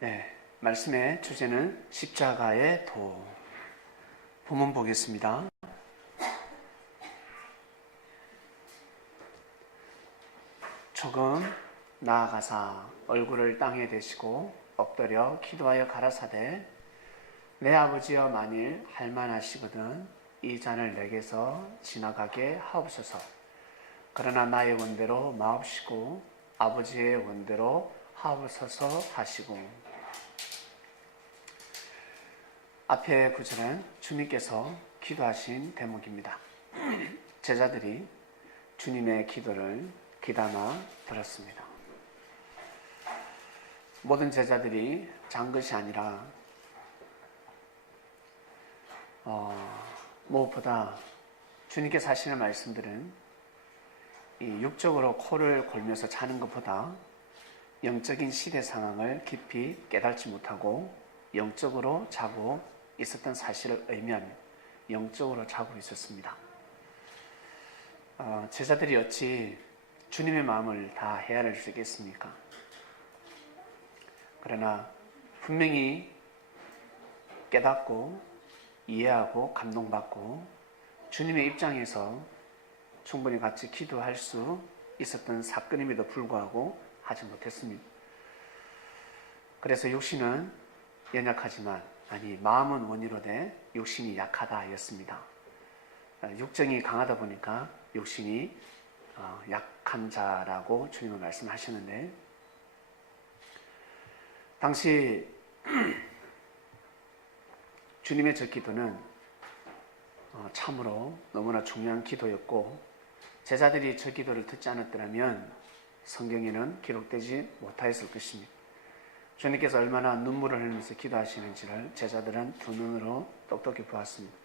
네, 말씀의 주제는 십자가의 도. 본문 보겠습니다. 조금 나아가사 얼굴을 땅에 대시고 엎드려 기도하여 가라사대 내 아버지여 만일 할만하시거든 이 잔을 내게서 지나가게 하옵소서. 그러나 나의 원대로 마옵시고 아버지의 원대로 하옵소서 하시고. 앞의 구절은 주님께서 기도하신 대목입니다. 제자들이 주님의 기도를 귀담아 들었습니다. 모든 제자들이 잔 것이 아니라 무엇보다 주님께서 하시는 말씀들은 이 육적으로 코를 골면서 자는 것보다 영적인 시대 상황을 깊이 깨닫지 못하고 영적으로 자고 있었던 사실을 의미하며 영적으로 자고 있었습니다. 제자들이 어찌 주님의 마음을 다 헤아릴 수 있겠습니까? 그러나 분명히 깨닫고 이해하고 감동받고 주님의 입장에서 충분히 같이 기도할 수 있었던 사건임에도 불구하고 하지 못했습니다. 그래서 육신은 연약하지만 마음은 원이로되 육신이 약하다 였습니다. 육정이 강하다 보니까 육신이 약한 자라고 주님은 말씀하셨는데, 당시 주님의 저 기도는 참으로 너무나 중요한 기도였고, 제자들이 저 기도를 듣지 않았더라면 성경에는 기록되지 못하였을 것입니다. 주님께서 얼마나 눈물을 흘리면서 기도하시는지를 제자들은 두 눈으로 똑똑히 보았습니다.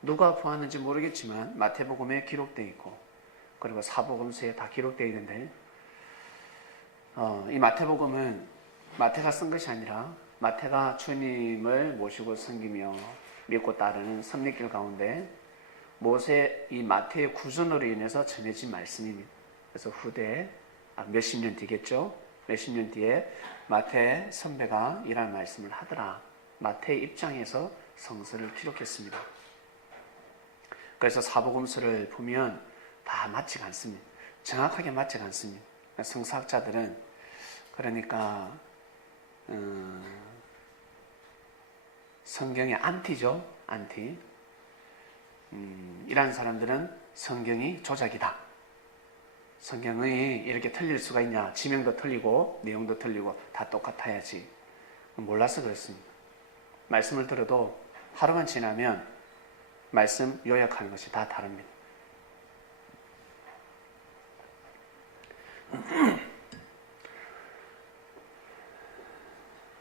누가 보았는지 모르겠지만 마태복음에 기록되어 있고 그리고 사복음서에 다 기록되어 있는데, 이 마태복음은 마태가 쓴 것이 아니라 마태가 주님을 모시고 섬기며 믿고 따르는 섭리길 가운데 이 마태의 구전으로 인해서 전해진 말씀입니다. 그래서 후대에 몇십 년 뒤겠죠. 몇십 년 뒤에 마태 선배가 이런 말씀을 하더라. 마태의 입장에서 성서를 기록했습니다. 그래서 사복음서를 보면 다 맞지가 않습니다. 정확하게 맞지가 않습니다. 성사학자들은 그러니까 성경의 안티죠. 안티. 이런 사람들은 성경이 조작이다. 성경이 이렇게 틀릴 수가 있냐. 지명도 틀리고 내용도 틀리고 다 똑같아야지. 몰라서 그렇습니다. 말씀을 들어도 하루만 지나면 말씀 요약하는 것이 다 다릅니다.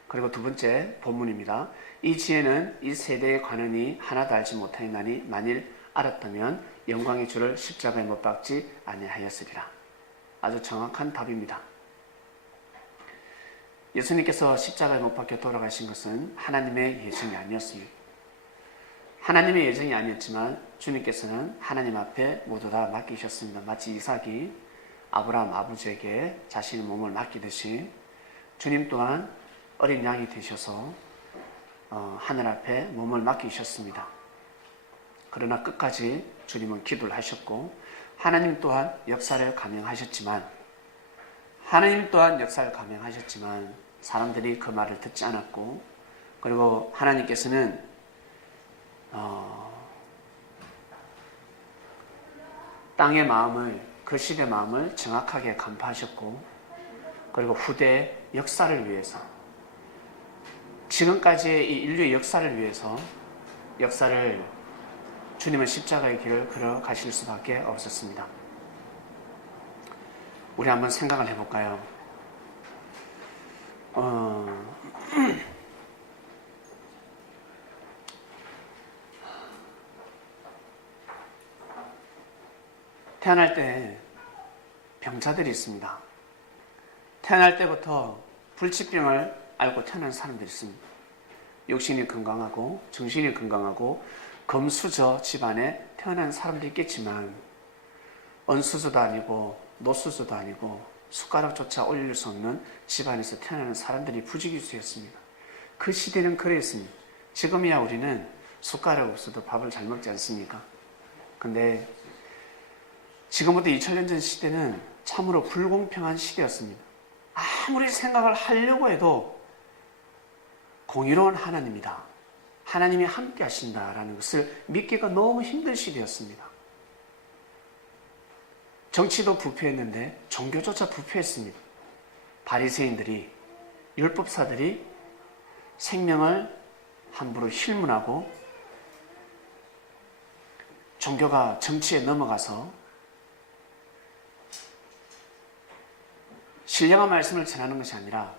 그리고 두 번째 본문입니다. 이 지혜는 이 세대에 관하니 하나도 알지 못하였나니 만일 알았다면 영광의 주를 십자가에 못 박지 아니하였으리라. 아주 정확한 답입니다. 예수님께서 십자가에 못 박혀 돌아가신 것은 하나님의 예정이 아니었습니다. 하나님의 예정이 아니었지만 주님께서는 하나님 앞에 모두 다 맡기셨습니다. 마치 이삭이 아브라함 아버지에게 자신의 몸을 맡기듯이 주님 또한 어린 양이 되셔서 하늘 앞에 몸을 맡기셨습니다. 그러나 끝까지 주님은 기도를 하셨고 하나님 또한 역사를 감행하셨지만 사람들이 그 말을 듣지 않았고, 그리고 하나님께서는 땅의 마음을, 그 시대의 마음을 정확하게 간파하셨고, 그리고 후대의 역사를 위해서, 지금까지의 이 인류의 역사를 위해서 주님은 십자가의 길을 걸어가실 수밖에 없었습니다. 우리 한번 생각을 해볼까요? 태어날 때 병자들이 있습니다. 태어날 때부터 불치병을 앓고 태어난 사람들이 있습니다. 육신이 건강하고 정신이 건강하고 금수저 집안에 태어난 사람도 있겠지만 은수저도 아니고 노수저도 아니고 숟가락조차 올릴 수 없는 집안에서 태어나는 사람들이 부지기수였습니다. 그 시대는 그랬습니다. 지금이야 우리는 숟가락 없어도 밥을 잘 먹지 않습니까? 근데 지금부터 2000년 전 시대는 참으로 불공평한 시대였습니다. 아무리 생각을 하려고 해도 공의로운 하나님이다, 하나님이 함께 하신다라는 것을 믿기가 너무 힘든 시대였습니다. 정치도 부패했는데 종교조차 부패했습니다. 바리새인들이, 율법사들이 생명을 함부로 힐문하고 종교가 정치에 넘어가서 신령한 말씀을 전하는 것이 아니라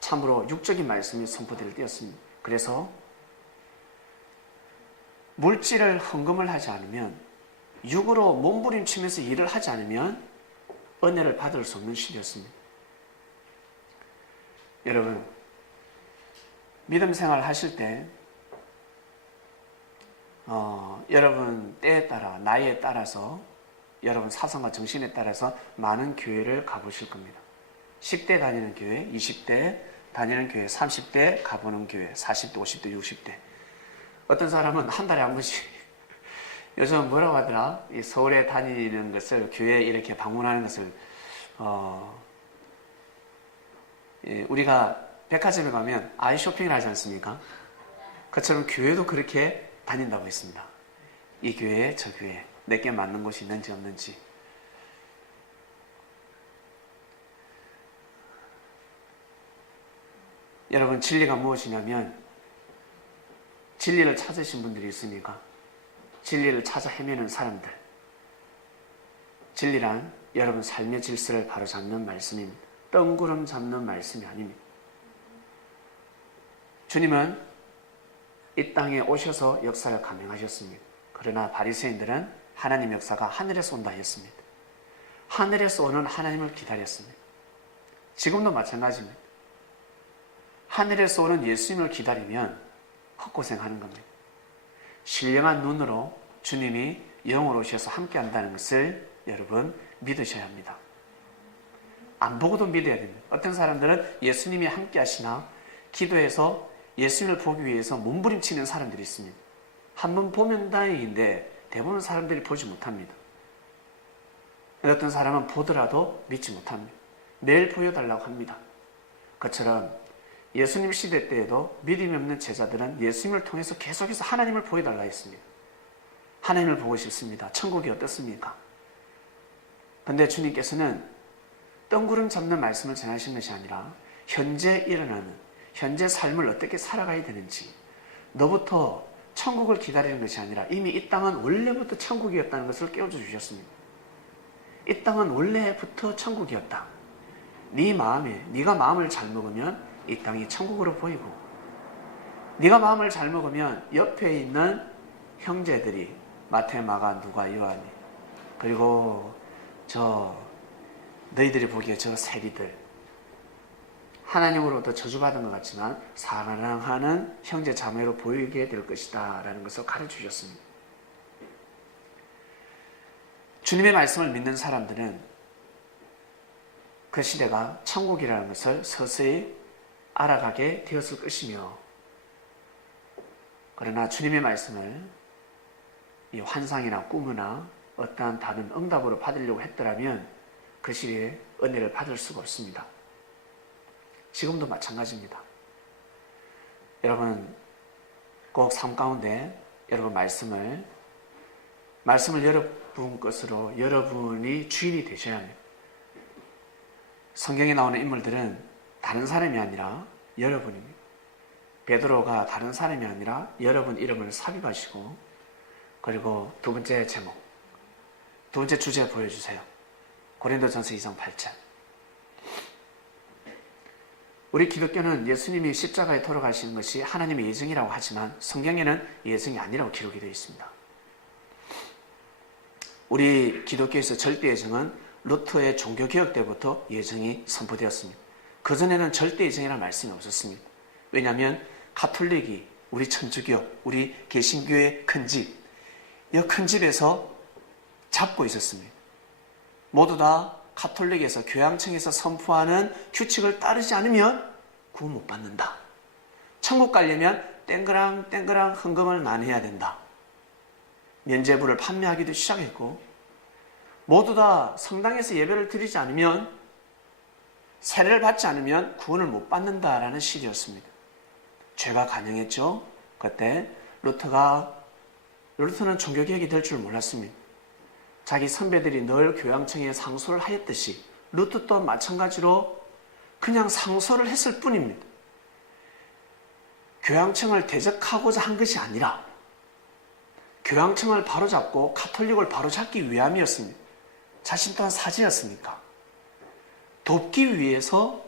참으로 육적인 말씀이 선포될 때였습니다. 그래서 물질을 헌금을 하지 않으면, 육으로 몸부림치면서 일을 하지 않으면 은혜를 받을 수 없는 시대였습니다. 여러분, 믿음 생활 하실 때 여러분 때에 따라, 나이에 따라서, 여러분 사상과 정신에 따라서 많은 교회를 가보실 겁니다. 10대 다니는 교회, 20대 다니는 교회, 30대 가보는 교회, 40대, 50대, 60대. 어떤 사람은 한 달에 한 번씩, 요즘 뭐라고 하더라? 이 서울에 다니는 것을, 교회에 이렇게 방문하는 것을, 우리가 백화점에 가면 아이 쇼핑을 하지 않습니까? 그처럼 교회도 그렇게 다닌다고 했습니다. 이 교회, 저 교회, 내게 맞는 곳이 있는지 없는지. 여러분, 진리가 무엇이냐면, 진리를 찾으신 분들이 있으니까 진리를 찾아 헤매는 사람들, 진리란 여러분 삶의 질서를 바로잡는 말씀입니다. 뜬구름 잡는 말씀이 아닙니다. 주님은 이 땅에 오셔서 역사를 감행하셨습니다. 그러나 바리새인들은 하나님 역사가 하늘에서 온다 했습니다. 하늘에서 오는 하나님을 기다렸습니다. 지금도 마찬가지입니다. 하늘에서 오는 예수님을 기다리면 헛고생하는 겁니다. 신령한 눈으로 주님이 영으로 오셔서 함께 한다는 것을 여러분 믿으셔야 합니다. 안 보고도 믿어야 됩니다. 어떤 사람들은 예수님이 함께 하시나 기도해서 예수님을 보기 위해서 몸부림치는 사람들이 있습니다. 한번 보면 다행인데 대부분 사람들이 보지 못합니다. 어떤 사람은 보더라도 믿지 못합니다. 매일 보여달라고 합니다. 그처럼 예수님 시대 때에도 믿음이 없는 제자들은 예수님을 통해서 계속해서 하나님을 보여달라 했습니다. 하나님을 보고 싶습니다. 천국이 어떻습니까? 그런데 주님께서는 뜬구름 잡는 말씀을 전하시는 것이 아니라 현재 일어나는, 현재 삶을 어떻게 살아가야 되는지, 너부터 천국을 기다리는 것이 아니라 이미 이 땅은 원래부터 천국이었다는 것을 깨워줘 주셨습니다. 이 땅은 원래부터 천국이었다. 네 마음에, 네가 마음을 잘 먹으면 이 땅이 천국으로 보이고, 네가 마음을 잘 먹으면 옆에 있는 형제들이, 마태, 마가, 누가, 요한이, 그리고 너희들이 보기에 저 세리들, 하나님으로부터 저주받은 것 같지만 사랑하는 형제 자매로 보이게 될 것이다 라는 것을 가르쳐 주셨습니다. 주님의 말씀을 믿는 사람들은 그 시대가 천국이라는 것을 서서히 알아가게 되었을 것이며, 그러나 주님의 말씀을 이 환상이나 꿈이나 어떠한 다른 응답으로 받으려고 했더라면 그 시대에 은혜를 받을 수가 없습니다. 지금도 마찬가지입니다. 여러분 꼭 삶 가운데 여러분 말씀을 여러분 것으로 여러분이 주인이 되셔야 합니다. 성경에 나오는 인물들은 다른 사람이 아니라 여러분입니다. 베드로가 다른 사람이 아니라 여러분 이름을 삽입하시고, 그리고 두 번째 제목, 두 번째 주제 보여주세요. 고린도전서 2장 8절. 우리 기독교는 예수님이 십자가에 돌아가시는 것이 하나님의 예정이라고 하지만 성경에는 예정이 아니라고 기록이 되어 있습니다. 우리 기독교에서 절대 예정은 루터의 종교개혁 때부터 예정이 선포되었습니다. 그전에는 절대 예정이라는 말씀이 없었습니다. 왜냐하면 가톨릭이, 우리 천주교, 우리 개신교의 큰 집, 이 큰 집에서 잡고 있었습니다. 모두 다 가톨릭에서 교양청에서 선포하는 규칙을 따르지 않으면 구원 못 받는다. 천국 가려면 땡그랑 헌금을 많이 해야 된다. 면죄부를 판매하기도 시작했고, 모두 다 성당에서 예배를 드리지 않으면, 세례를 받지 않으면 구원을 못 받는다라는 시기였습니다. 죄가 간영했죠. 그때 루터는 종교개혁이 될 줄 몰랐습니다. 자기 선배들이 늘 교양청에 상소를 하였듯이 루터 또한 마찬가지로 그냥 상소를 했을 뿐입니다. 교양청을 대적하고자 한 것이 아니라 교양청을 바로잡고 가톨릭을 바로잡기 위함이었습니다. 자신 또한 사제였으니까. 돕기 위해서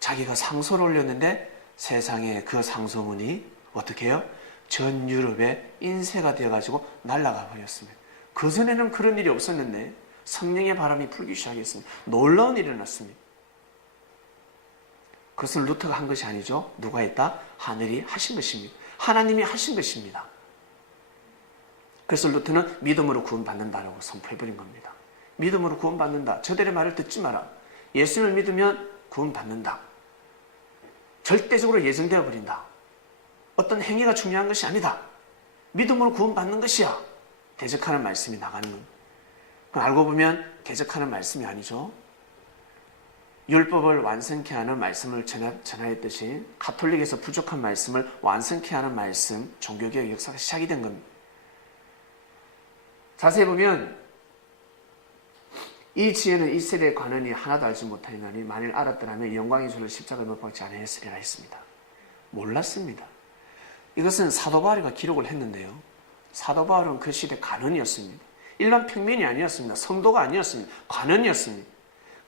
자기가 상소를 올렸는데 세상에 그 상소문이 어떻게 해요? 전 유럽에 인쇄가 되어가지고 날아가 버렸습니다. 그전에는 그런 일이 없었는데 성령의 바람이 불기 시작했습니다. 놀라운 일이 일어났습니다. 그것은 루터가 한 것이 아니죠. 누가 했다? 하늘이 하신 것입니다. 하나님이 하신 것입니다. 그래서 루터는 믿음으로 구원받는다라고 선포해버린 겁니다. 믿음으로 구원받는다. 저들의 말을 듣지 마라. 예수를 믿으면 구원받는다. 절대적으로 예정되어 버린다. 어떤 행위가 중요한 것이 아니다. 믿음으로 구원받는 것이야. 대적하는 말씀이 나가는 겁니다. 알고 보면 대적하는 말씀이 아니죠. 율법을 완성케 하는 말씀을 전하였듯이 가톨릭에서 부족한 말씀을 완성케 하는 말씀, 종교개혁 역사가 시작이 된 겁니다. 자세히 보면 이 지혜는 이스라엘의 관원이 하나도 알지 못하였나니 만일 알았더라면 영광의 주를 십자가에 못 박지 아니하였으리라 했습니다. 몰랐습니다. 이것은 사도 바울이 기록을 했는데요. 사도 바울은 그 시대 관원이었습니다. 일반 평민이 아니었습니다. 성도가 아니었습니다. 관원이었습니다.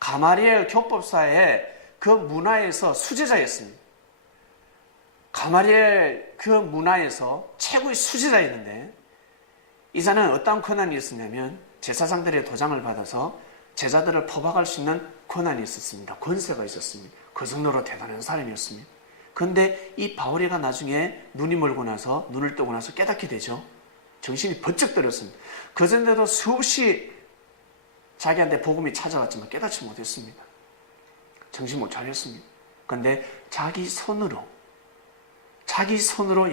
가마리엘 교법사의 그 문화에서 수제자였습니다. 가마리엘 그 문화에서 최고의 수제자였는데 이 자는 어떤 권한이 있었냐면 제사장들의 도장을 받아서 제자들을 포박할 수 있는 권한이 있었습니다. 권세가 있었습니다. 그 정도로 대단한 사람이었습니다. 그런데 이 바울이가 나중에 눈이 멀고 나서 눈을 뜨고 나서 깨닫게 되죠. 정신이 번쩍 들었습니다. 그전에도 수없이 자기한테 복음이 찾아왔지만 깨닫지 못했습니다. 정신 못 차렸습니다. 그런데 자기 손으로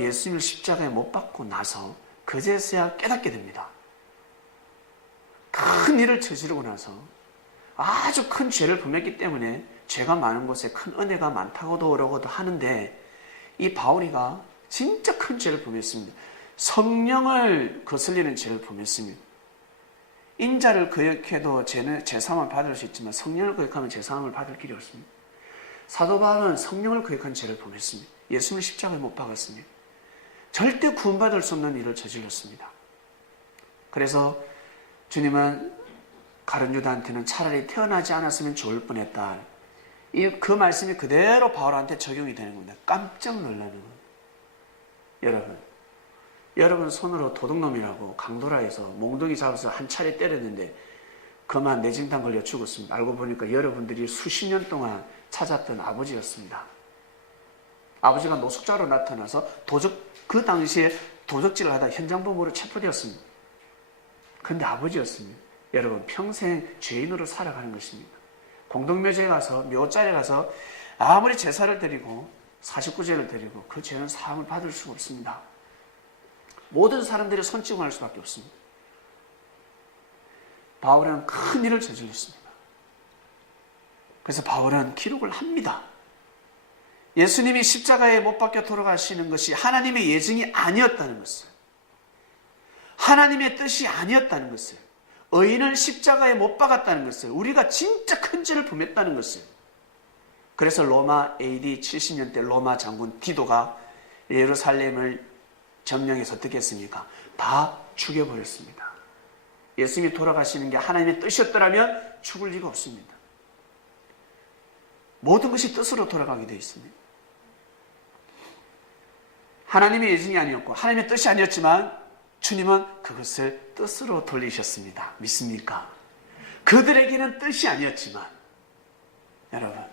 예수님을 십자가에 못 박고 나서 그제서야 깨닫게 됩니다. 큰 일을 저지르고 나서 아주 큰 죄를 범했기 때문에 죄가 많은 곳에 큰 은혜가 많다고도 그러고도 하는데 이 바울이가 진짜 큰 죄를 범했습니다. 성령을 거슬리는 죄를 범했습니다. 인자를 거역해도 죄사함을 받을 수 있지만 성령을 거역하면 죄사함을 받을 길이 없습니다. 사도 바울은 성령을 거역한 죄를 범했습니다. 예수님을 십자가에 못 박았습니다. 절대 구원받을 수 없는 일을 저질렀습니다. 그래서 주님은 가룟 유다한테는 차라리 태어나지 않았으면 좋을 뻔했다. 그 말씀이 그대로 바울한테 적용이 되는 겁니다. 깜짝 놀라는 거예요. 여러분 손으로 도둑놈이라고 강도라에서 몽둥이 잡아서 한 차례 때렸는데 그만 뇌진탕 걸려 죽었습니다. 알고 보니까 여러분들이 수십 년 동안 찾았던 아버지였습니다. 아버지가 노숙자로 나타나서 그 당시에 도적질을 하다 현장범으로 체포되었습니다. 그런데 아버지였습니다. 여러분 평생 죄인으로 살아가는 것입니다. 공동묘지에 가서 묘자에 가서 아무리 제사를 드리고 49제를 드리고 그 죄는 사함을 받을 수가 없습니다. 모든 사람들이 손찌검할 수밖에 없습니다. 바울은 큰 일을 저질렀습니다. 그래서 바울은 기록을 합니다. 예수님이 십자가에 못 박혀 돌아가시는 것이 하나님의 예정이 아니었다는 것을, 하나님의 뜻이 아니었다는 것을, 의인을 십자가에 못 박았다는 것을, 우리가 진짜 큰 죄를 범했다는 것을. 그래서 로마 AD 70년대 로마 장군 디도가 예루살렘을 점령해서 어떻게 했습니까? 다 죽여버렸습니다. 예수님이 돌아가시는 게 하나님의 뜻이었더라면 죽을 리가 없습니다. 모든 것이 뜻으로 돌아가게 되어 있습니다. 하나님의 예정이 아니었고 하나님의 뜻이 아니었지만 주님은 그것을 뜻으로 돌리셨습니다. 믿습니까? 그들에게는 뜻이 아니었지만 여러분,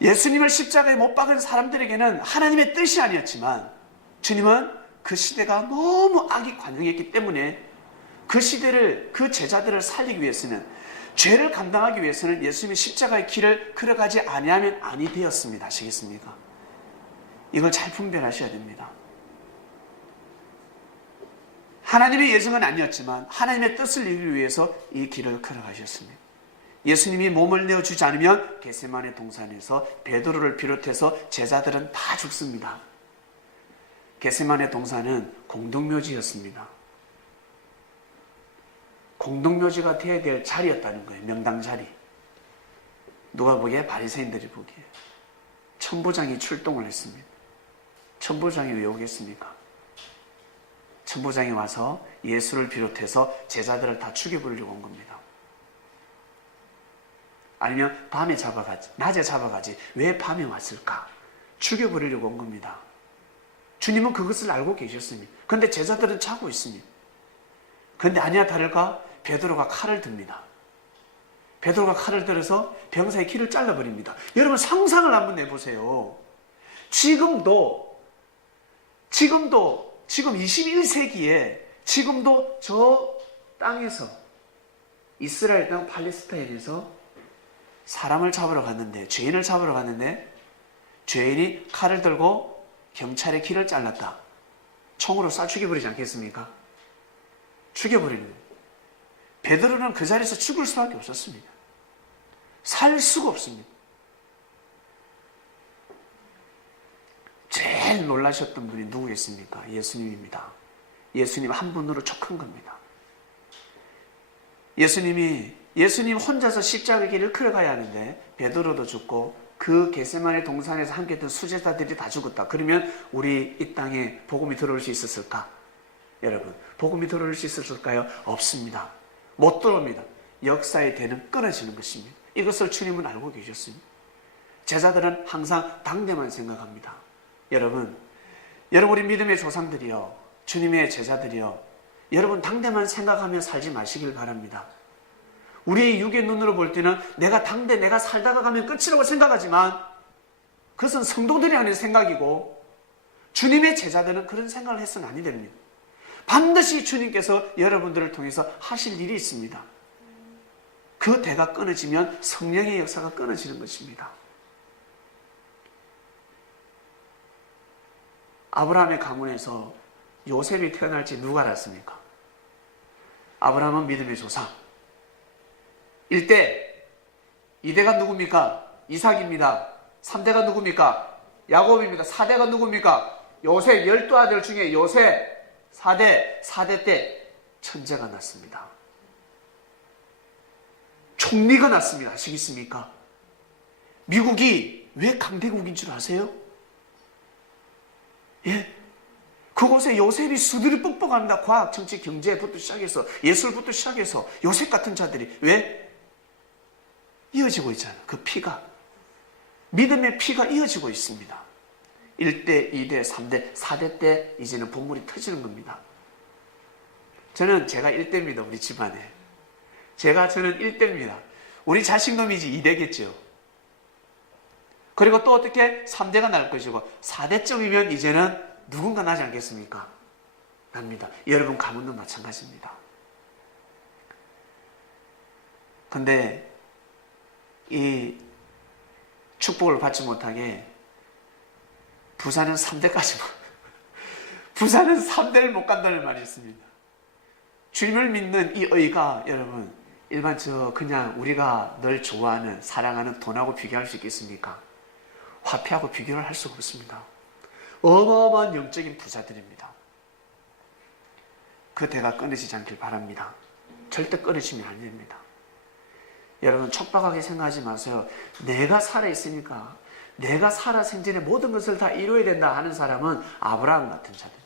예수님을 십자가에 못 박은 사람들에게는 하나님의 뜻이 아니었지만 주님은 그 시대가 너무 악이 관영했기 때문에 그 시대를, 그 제자들을 살리기 위해서는 죄를 감당하기 위해서는 예수님이 십자가의 길을 걸어가지 아니하면 아니 되었습니다. 아시겠습니까? 이걸 잘 분별하셔야 됩니다. 하나님의 예정은 아니었지만 하나님의 뜻을 이루기 위해서 이 길을 걸어가셨습니다. 예수님이 몸을 내어주지 않으면 겟세마네 동산에서 베드로를 비롯해서 제자들은 다 죽습니다. 겟세마네 동산은 공동묘지였습니다. 공동묘지가 되어야 될 자리였다는 거예요. 명당 자리. 누가 보기에? 바리새인들이 보기에. 천부장이 출동을 했습니다. 천부장이 왜 오겠습니까? 천부장이 와서 예수를 비롯해서 제자들을 다 죽여버리려고 온 겁니다. 아니면 밤에 잡아가지, 낮에 잡아가지. 왜 밤에 왔을까? 죽여버리려고 온 겁니다. 주님은 그것을 알고 계셨습니다. 그런데 제자들은 자고 있습니다. 그런데 아니나 다를까? 베드로가 칼을 듭니다. 베드로가 칼을 들어서 병사의 귀를 잘라버립니다. 여러분 상상을 한번 해보세요. 지금 21세기에 지금도 저 땅에서 이스라엘 땅 팔레스타인에서 사람을 잡으러 갔는데, 죄인을 잡으러 갔는데 죄인이 칼을 들고 경찰의 귀를 잘랐다. 총으로 쏴 죽여버리지 않겠습니까? 죽여버리는 거예요. 베드로는 그 자리에서 죽을 수밖에 없었습니다. 살 수가 없습니다. 제일 놀라셨던 분이 누구겠습니까? 예수님입니다. 예수님 한 분으로 족한 겁니다. 예수님 혼자서 십자가의 길을 걸어가야 하는데 베드로도 죽고 그 겟세마네 동산에서 함께했던 수제자들이 다 죽었다. 그러면 우리 이 땅에 복음이 들어올 수 있었을까? 여러분, 복음이 들어올 수 있었을까요? 없습니다. 못 들어옵니다. 역사의 대는 끊어지는 것입니다. 이것을 주님은 알고 계셨습니다. 제자들은 항상 당대만 생각합니다. 여러분 우리 믿음의 조상들이요, 주님의 제자들이요, 여러분 당대만 생각하며 살지 마시길 바랍니다. 우리의 육의 눈으로 볼 때는 내가 당대 내가 살다가 가면 끝이라고 생각하지만 그것은 성도들이 하는 생각이고 주님의 제자들은 그런 생각을 해서는 아니 됩니다. 반드시 주님께서 여러분들을 통해서 하실 일이 있습니다. 그 대가 끊어지면 성령의 역사가 끊어지는 것입니다. 아브라함의 가문에서 요셉이 태어날지 누가 알았습니까? 아브라함은 믿음의 조상. 1대, 2대가 누굽니까? 이삭입니다. 3대가 누굽니까? 야곱입니다. 4대가 누굽니까? 요셉, 12아들 중에 요셉. 4대 때 천재가 났습니다. 총리가 났습니다. 아시겠습니까? 미국이 왜 강대국인 줄 아세요? 예? 그곳에 요셉이 수들이 뻑뻑합니다. 과학, 정치, 경제부터 시작해서 예술부터 시작해서 요셉 같은 자들이 왜? 이어지고 있잖아요. 그 피가. 믿음의 피가 이어지고 있습니다. 1대, 2대, 3대, 4대 때 이제는 본물이 터지는 겁니다. 제가 1대입니다. 우리 집안에. 저는 1대입니다. 우리 자식놈이지 2대겠죠. 그리고 또 어떻게 3대가 날 것이고 4대쯤이면 이제는 누군가 나지 않겠습니까? 납니다. 여러분 가문도 마찬가지입니다. 근데 이 축복을 받지 못하게 부산은 3대까지만 부산은 3대를 못 간다는 말이 있습니다. 주님을 믿는 이 의가 여러분 일반 그냥 우리가 늘 좋아하는 사랑하는 돈하고 비교할 수 있겠습니까? 화폐하고 비교를 할 수가 없습니다. 어마어마한 영적인 부자들입니다. 그 대가 끊어지지 않길 바랍니다. 절대 끊어지면 안 됩니다. 여러분 촉박하게 생각하지 마세요. 내가 살아있으니까 내가 살아 생전에 모든 것을 다 이루어야 된다 하는 사람은 아브라함 같은 자들.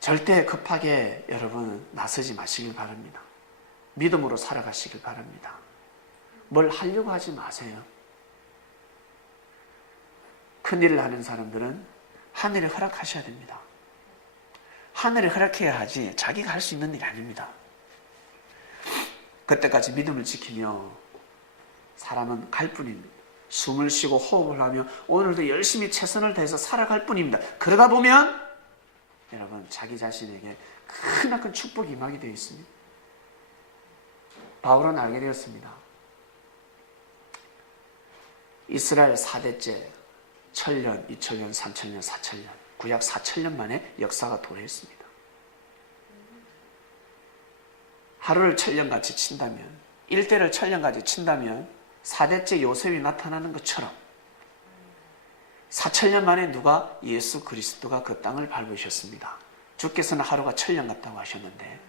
절대 급하게 여러분 나서지 마시길 바랍니다. 믿음으로 살아가시길 바랍니다. 뭘 하려고 하지 마세요. 큰일을 하는 사람들은 하늘에 허락하셔야 됩니다. 하늘에 허락해야 하지 자기가 할 수 있는 일이 아닙니다. 그때까지 믿음을 지키며 사람은 갈 뿐입니다. 숨을 쉬고 호흡을 하며 오늘도 열심히 최선을 다해서 살아갈 뿐입니다. 그러다 보면 여러분 자기 자신에게 크나큰 축복이 임하게 되어 있습니다. 바울은 알게 되었습니다. 이스라엘 4대째 1000년, 2000년, 3000년, 4000년, 구약 4000년 만에 역사가 도래했습니다. 하루를 1000년같이 친다면, 일대를 1000년같이 친다면 4대째 요셉이 나타나는 것처럼 4000년 만에 누가 예수 그리스도가 그 땅을 밟으셨습니다. 주께서는 하루가 1000년 같다고 하셨는데,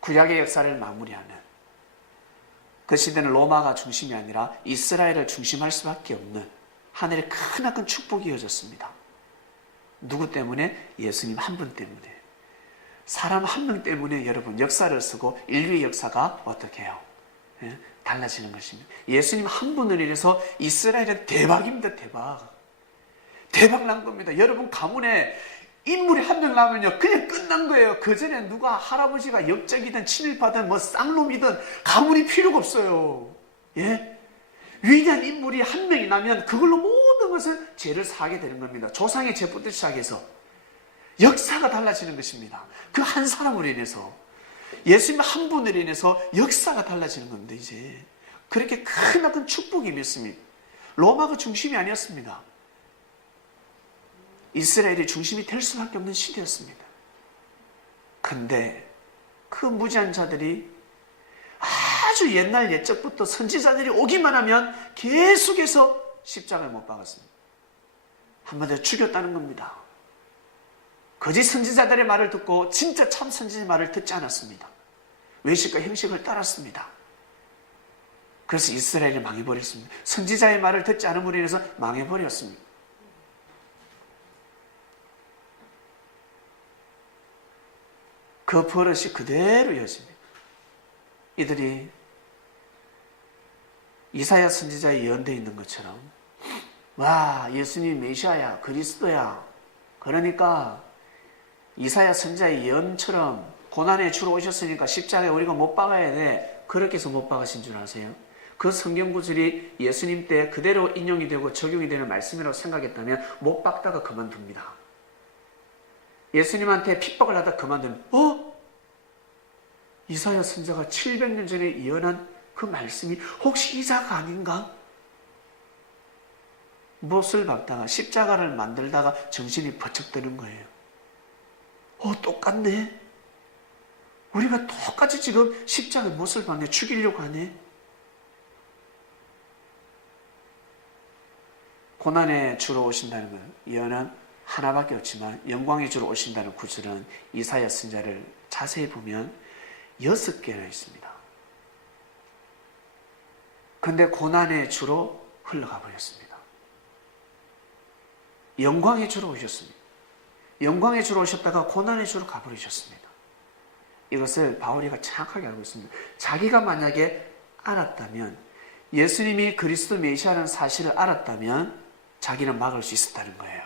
구약의 역사를 마무리하는, 그 시대는 로마가 중심이 아니라 이스라엘을 중심할 수밖에 없는 하늘의 크나큰 축복이 이어졌습니다. 누구 때문에? 예수님 한 분 때문에. 사람 한 명 때문에 여러분 역사를 쓰고 인류의 역사가 어떻게 해요? 달라지는 것입니다. 예수님 한 분을 인해서 이스라엘은 대박입니다. 대박 난 겁니다. 여러분 가문에 인물이 한 명 나면요 그냥 끝난 거예요. 그 전에 누가 할아버지가 역적이든 친일파든 뭐 쌍놈이든 가문이 필요가 없어요. 예? 위대한 인물이 한 명이 나면 그걸로 모든 것을 죄를 사하게 되는 겁니다. 조상의 죄부터 시작해서 역사가 달라지는 것입니다. 그 한 사람으로 인해서, 예수님 한 분으로 인해서 역사가 달라지는 겁니다. 이제 그렇게 크나큰 축복이 있습니다. 로마가 중심이 아니었습니다. 이스라엘이 중심이 될 수밖에 없는 시대였습니다. 근데 그 무지한 자들이 아주 옛날 옛적부터 선지자들이 오기만 하면 계속해서 십자가에 못 박았습니다. 한마디로 죽였다는 겁니다. 거짓 선지자들의 말을 듣고 진짜 참 선지자의 말을 듣지 않았습니다. 외식과 형식을 따랐습니다. 그래서 이스라엘이 망해버렸습니다. 선지자의 말을 듣지 않음으로 인해서 망해버렸습니다. 그 버릇이 그대로 이어집니다. 이들이 이사야 선지자의 예언되어 있는 것처럼, 와, 예수님 메시아야, 그리스도야, 그러니까 이사야 선지자의 예언처럼 고난의 주로 오셨으니까 십자가에 우리가 못 박아야 돼, 그렇게 해서 못 박으신 줄 아세요? 그 성경 구절이 예수님 때 그대로 인용이 되고 적용이 되는 말씀이라고 생각했다면 못 박다가 그만둡니다. 예수님한테 핍박을 하다 그만두면, 이사야 선지자가 700년 전에 예언한 그 말씀이 혹시 이자가 아닌가? 못을 박다가 십자가를 만들다가 정신이 번쩍 드는 거예요. 똑같네. 우리가 똑같이 지금 십자가에 못을 박네, 죽이려고 하네. 고난의 주로 오신다는 건 예언은 하나밖에 없지만 영광의 주로 오신다는 구절은 이사야 선지자를 자세히 보면 6개나 있습니다. 그런데 고난의 주로 흘러가 버렸습니다. 영광의 주로 오셨습니다. 영광의 주로 오셨다가 고난의 주로 가버리셨습니다. 이것을 바울이가 정확하게 알고 있습니다. 자기가 만약에 알았다면, 예수님이 그리스도 메시아라는 사실을 알았다면 자기는 막을 수 있었다는 거예요.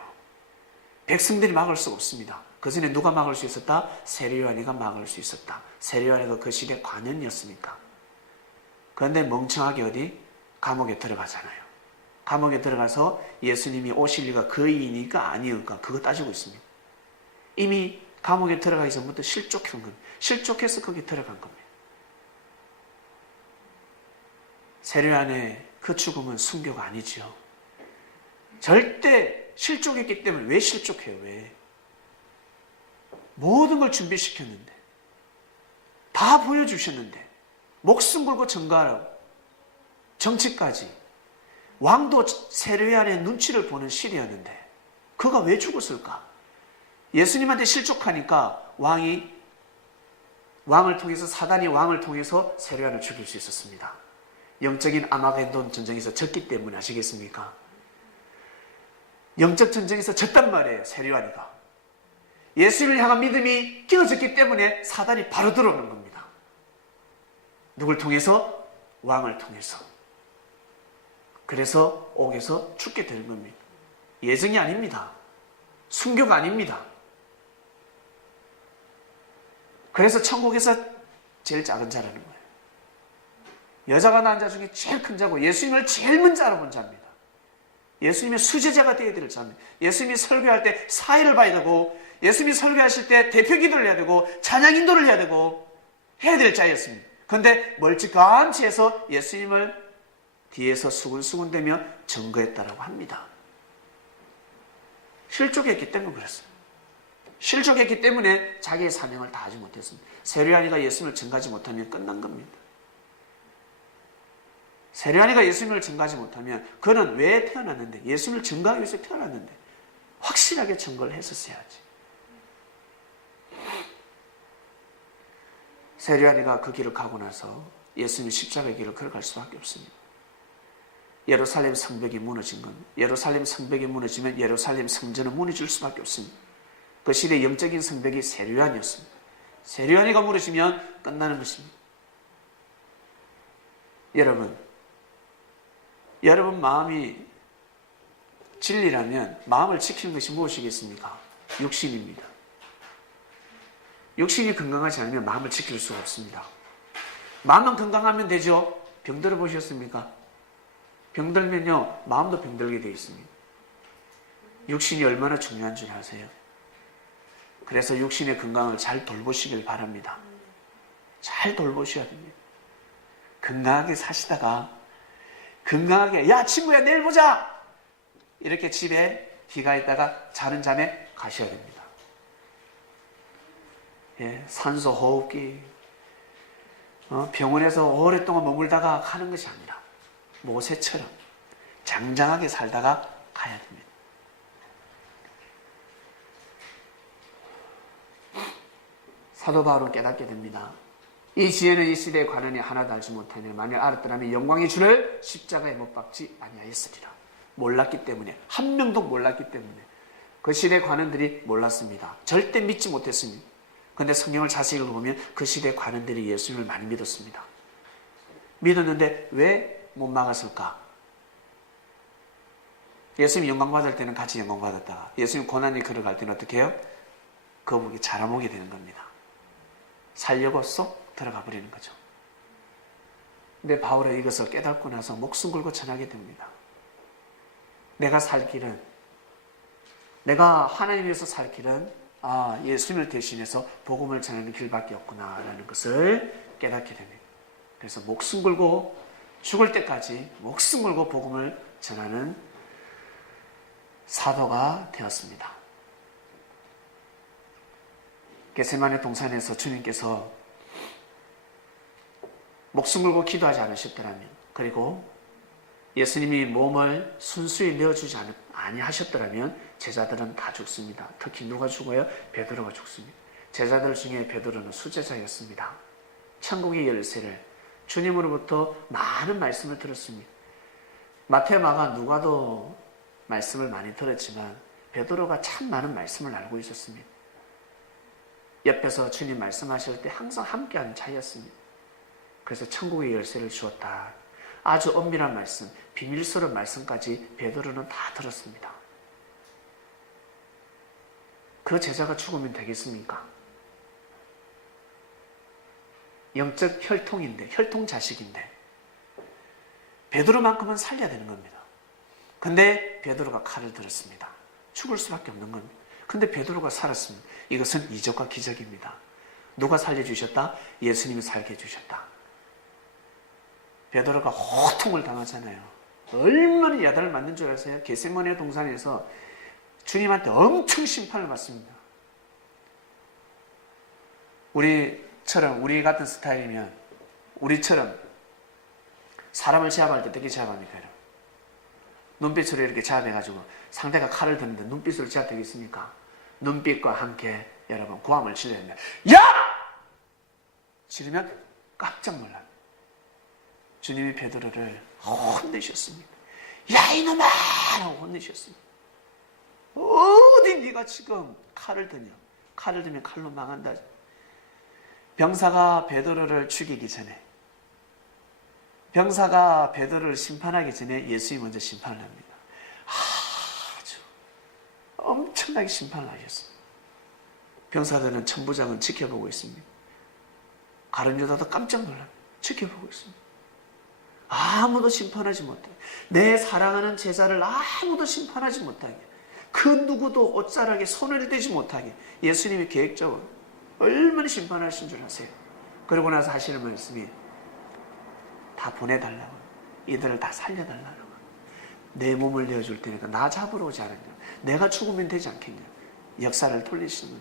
백성들이 막을 수 없습니다. 그 전에 누가 막을 수 있었다? 세례요한이가 막을 수 있었다. 세례요한이가 그 시대 관원이었으니까. 그런데 멍청하게 어디? 감옥에 들어가잖아요. 감옥에 들어가서 예수님이 오실 리가 거의니까 아니니까 그거 따지고 있습니다. 이미 감옥에 들어가기 전부터 실족한 겁니다. 실족해서 거기 들어간 겁니다. 세례요한의 그 죽음은 순교가 아니죠. 절대 실족했기 때문에. 왜 실족해요? 왜? 모든 걸 준비시켰는데, 다 보여주셨는데, 목숨 걸고 전가하라고, 정치까지, 왕도 세례요한의 눈치를 보는 시대였는데 그가 왜 죽었을까? 예수님한테 실족하니까 왕을 통해서, 사단이 왕을 통해서 세례요한을 죽일 수 있었습니다. 영적인 아마겟돈 전쟁에서 졌기 때문에. 아시겠습니까? 영적 전쟁에서 졌단 말이에요. 세례요한이가. 예수님을 향한 믿음이 깨어졌기 때문에 사단이 바로 들어오는 겁니다. 누굴 통해서? 왕을 통해서. 그래서 옥에서 죽게 되는 겁니다. 예정이 아닙니다. 순교가 아닙니다. 그래서 천국에서 제일 작은 자라는 거예요. 여자가 낳은 자 중에 제일 큰 자고 예수님을 제일 먼저 알아본 자입니다. 예수님의 수제자가 되어야 될 자입니다. 예수님이 설교할 때 사회를 봐야 되고, 예수님이 설교하실 때 대표 기도를 해야 되고 찬양 인도를 해야 되고 해야 될 자였습니다. 그런데 멀찌감치 해서 예수님을 뒤에서 수군수군대며 증거했다라고 합니다. 실족했기 때문에 그랬어요. 실족했기 때문에 자기의 사명을 다하지 못했습니다. 세례요한이가 예수님을 증거하지 못하면 끝난 겁니다. 세례요한이가 예수님을 증거하지 못하면 그는 왜 태어났는데, 예수님을 증거하기 위해서 태어났는데 확실하게 증거를 했었어야지. 세례요한이가 그 길을 가고 나서 예수님이 십자가의 길을 걸어갈 수밖에 없습니다. 예루살렘 성벽이 무너진 건, 예루살렘 성벽이 무너지면 예루살렘 성전은 무너질 수밖에 없습니다. 그 시대의 영적인 성벽이 세례요한이었습니다. 세례요한이가 무너지면 끝나는 것입니다. 여러분 마음이 진리라면 마음을 지키는 것이 무엇이겠습니까? 육신입니다. 육신이 건강하지 않으면 마음을 지킬 수가 없습니다. 마음만 건강하면 되죠. 병들어 보셨습니까? 병들면요, 마음도 병들게 되어 있습니다. 육신이 얼마나 중요한 줄 아세요? 그래서 육신의 건강을 잘 돌보시길 바랍니다. 잘 돌보셔야 됩니다. 건강하게 사시다가 건강하게, 야 친구야 내일 보자 이렇게 집에 귀가했다가 자는 잠에 가셔야 됩니다. 예, 산소 호흡기, 병원에서 오랫동안 머물다가 가는 것이 아니라 모세처럼 장장하게 살다가 가야 됩니다. 사도 바울은 깨닫게 됩니다. 이 지혜는 이 시대의 관원이 하나도 알지 못하니 만일 알았더라면 영광의 주를 십자가에 못 박지 아니하였으리라. 몰랐기 때문에, 한 명도 몰랐기 때문에 그 시대 관원들이 몰랐습니다. 절대 믿지 못했습니다. 그런데 성경을 자세히 읽어보면 그 시대 관원들이 예수님을 많이 믿었습니다. 믿었는데 왜 못 막았을까? 예수님 영광 받을 때는 같이 영광 받았다가 예수님 고난이 걸어갈 때는 어떻게 해요? 거북이 자라모게 되는 겁니다. 살려고 쏙 들어가 버리는 거죠. 근데 바울은 이것을 깨닫고 나서 목숨 걸고 전하게 됩니다. 내가 살 길은, 내가 하나님 위해서 살 길은 예수님을 대신해서 복음을 전하는 길밖에 없구나 라는 것을 깨닫게 됩니다. 그래서 목숨 걸고 죽을 때까지 목숨 걸고 복음을 전하는 사도가 되었습니다. 겟세마네 동산에서 주님께서 목숨 걸고 기도하지 않으셨더라면, 그리고 예수님이 몸을 순수히 내어주지 아니하셨더라면 제자들은 다 죽습니다. 특히 누가 죽어요? 베드로가 죽습니다. 제자들 중에 베드로는 수제자였습니다. 천국의 열쇠를, 주님으로부터 많은 말씀을 들었습니다. 마태, 마가, 누가도 말씀을 많이 들었지만 베드로가 참 많은 말씀을 알고 있었습니다. 옆에서 주님 말씀하실 때 항상 함께하는 자였습니다. 그래서 천국의 열쇠를 주었다. 아주 엄밀한 말씀, 비밀스러운 말씀까지 베드로는 다 들었습니다. 그 제자가 죽으면 되겠습니까? 영적 혈통인데, 혈통 자식인데 베드로만큼은 살려야 되는 겁니다. 근데 베드로가 칼을 들었습니다. 죽을 수밖에 없는 겁니다. 근데 베드로가 살았습니다. 이것은 이적과 기적입니다. 누가 살려주셨다? 예수님이 살게 해주셨다. 베드로가 호통을 당하잖아요. 얼마나 야단을 맞는 줄 아세요? 겟세마네 동산에서 주님한테 엄청 심판을 받습니다. 우리 같은 스타일이면, 우리처럼 사람을 제압할 때 어떻게 제압합니까? 눈빛으로 이렇게 제압해가지고 상대가 칼을 드는데 눈빛으로 제압되겠습니까? 눈빛과 함께 여러분 고함을 지르야 됩니다. 야! 지르면 깜짝 놀랍니다. 주님이 베드로를 혼내셨습니다. 야 이놈아! 라고 혼내셨습니다. 어디 네가 지금 칼을 드냐? 칼을 들면 칼로 망한다. 병사가 베드로를 죽이기 전에, 병사가 베드로를 심판하기 전에 예수님이 먼저 심판을 합니다. 아주 엄청나게 심판을 하셨습니다. 병사들은 천부장은 지켜보고 있습니다. 가룟 유다도 깜짝 놀랍니다. 지켜보고 있습니다. 아무도 심판하지 못해. 내 사랑하는 제자를 아무도 심판하지 못하게, 그 누구도 옷자락에 손을 대지 못하게 예수님이 계획적으로 얼마나 심판하신 줄 아세요? 그러고 나서 하시는 말씀이 다 보내달라고, 이들을 다 살려달라고, 내 몸을 내어줄 테니까 나 잡으러 오지 않았냐, 내가 죽으면 되지 않겠냐. 역사를 돌리시는,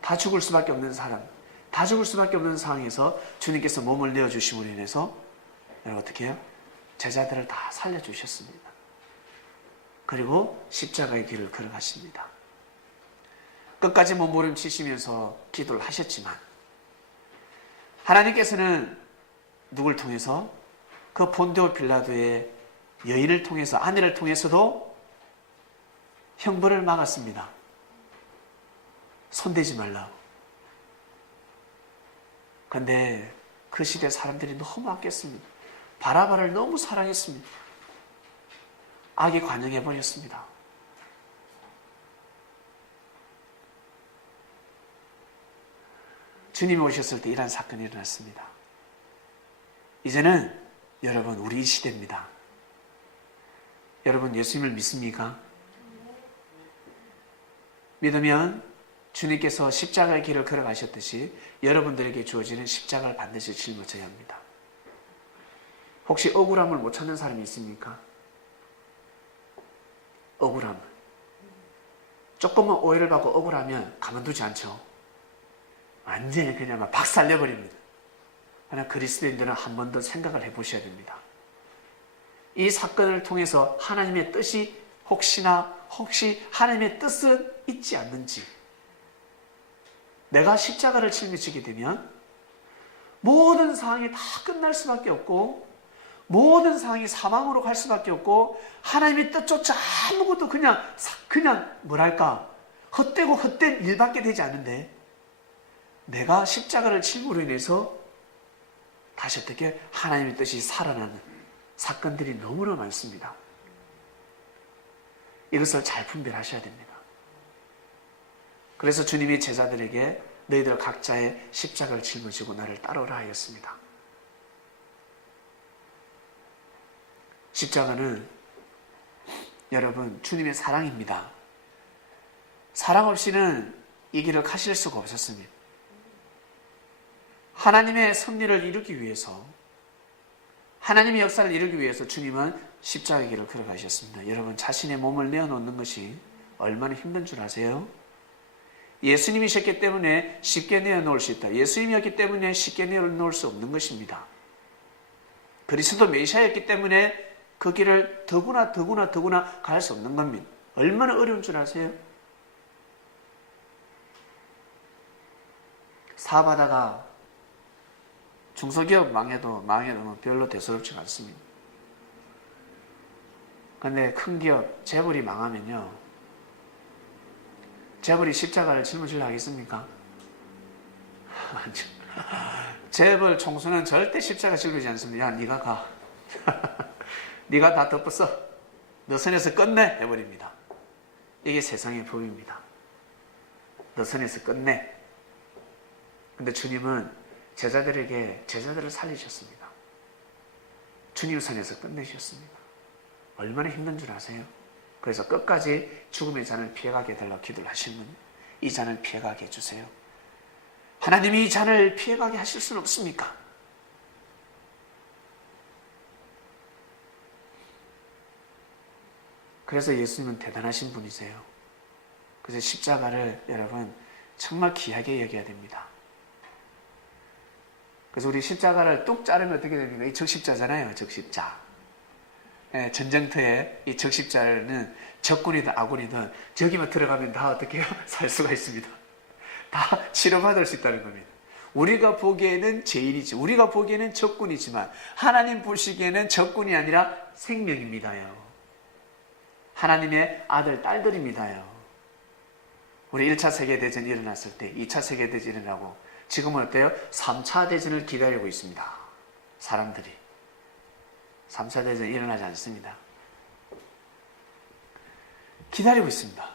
다 죽을 수밖에 없는 사람, 다 죽을 수밖에 없는 상황에서 주님께서 몸을 내어주심으로 인해서 어떻게 해요? 제자들을 다 살려주셨습니다. 그리고 십자가의 길을 걸어가십니다. 끝까지 몸부림치시면서 기도를 하셨지만 하나님께서는 누굴 통해서? 그 본디오 빌라도의 여인을 통해서, 아내를 통해서도 형벌을 막았습니다. 손대지 말라고. 그런데 그 시대 사람들이 너무 아꼈습니다. 바라바를 너무 사랑했습니다. 악이 관영해버렸습니다. 주님이 오셨을 때 이러한 사건이 일어났습니다. 이제는 여러분, 우리 시대입니다. 여러분, 예수님을 믿습니까? 믿으면 주님께서 십자가의 길을 걸어가셨듯이 여러분들에게 주어지는 십자가를 반드시 짊어져야 합니다. 혹시 억울함을 못 찾는 사람이 있습니까? 억울함. 조금만 오해를 받고 억울하면 가만두지 않죠. 완전히 그냥 막 박살내버립니다. 그러나 그리스도인들은 한 번 더 생각을 해보셔야 됩니다. 이 사건을 통해서 하나님의 뜻이 혹시 하나님의 뜻은 있지 않는지, 내가 십자가를 짊어지게 되면 모든 상황이 다 끝날 수밖에 없고, 모든 상황이 사망으로 갈 수밖에 없고, 하나님의 뜻조차 아무것도 그냥 뭐랄까 헛되고 헛된 일밖에 되지 않는데, 내가 십자가를 짊으로 인해서 다시 어떻게 하나님의 뜻이 살아나는 사건들이 너무나 많습니다. 이것을 잘 분별하셔야 됩니다. 그래서 주님이 제자들에게 너희들 각자의 십자가를 짊어지고 나를 따르라 하였습니다. 십자가는 여러분 주님의 사랑입니다. 사랑 없이는 이 길을 가실 수가 없었습니다. 하나님의 섭리를 이루기 위해서, 하나님의 역사를 이루기 위해서 주님은 십자가의 길을 걸어가셨습니다. 여러분, 자신의 몸을 내어놓는 것이 얼마나 힘든 줄 아세요? 예수님이셨기 때문에 쉽게 내어놓을 수 있다. 예수님이었기 때문에 쉽게 내어놓을 수 없는 것입니다. 그리스도 메시아였기 때문에 그 길을 더구나 갈 수 없는 겁니다. 얼마나 어려운 줄 아세요? 사업하다가 중소기업 망해도 별로 대수롭지가 않습니다. 그런데 큰 기업, 재벌이 망하면요, 재벌이 십자가를 짊어지려 하겠습니까? 재벌 총수는 절대 십자가 짊어지지 않습니다. 야, 네가 가. 네가 다 덮었어. 너 선에서 끝내 해버립니다. 이게 세상의 법입니다. 너 선에서 끝내. 근데 주님은 제자들을 살리셨습니다. 주님 선에서 끝내셨습니다. 얼마나 힘든 줄 아세요? 그래서 끝까지 죽음의 잔을 피해가게 해달라고 기도를 하시는, 이 잔을 피해가게 해주세요. 하나님이 이 잔을 피해가게 하실 수는 없습니까? 그래서 예수님은 대단하신 분이세요. 그래서 십자가를 여러분 정말 귀하게 여겨야 됩니다. 그래서 우리 십자가를 뚝 자르면 어떻게 됩니까? 이 적십자잖아요. 적십자. 예, 전쟁터에 이 적십자는 적군이든 아군이든 저기만 들어가면 다 어떻게 해요? 살 수가 있습니다. 다 치료받을 수 있다는 겁니다. 우리가 보기에는 죄인이지, 우리가 보기에는 적군이지만 하나님 보시기에는 적군이 아니라 생명입니다요. 하나님의 아들, 딸들입니다요. 우리 1차 세계대전이 일어났을 때 2차 세계대전이 일어나고 지금은 어때요? 3차 대전을 기다리고 있습니다. 사람들이. 3차 대전이 일어나지 않습니다. 기다리고 있습니다.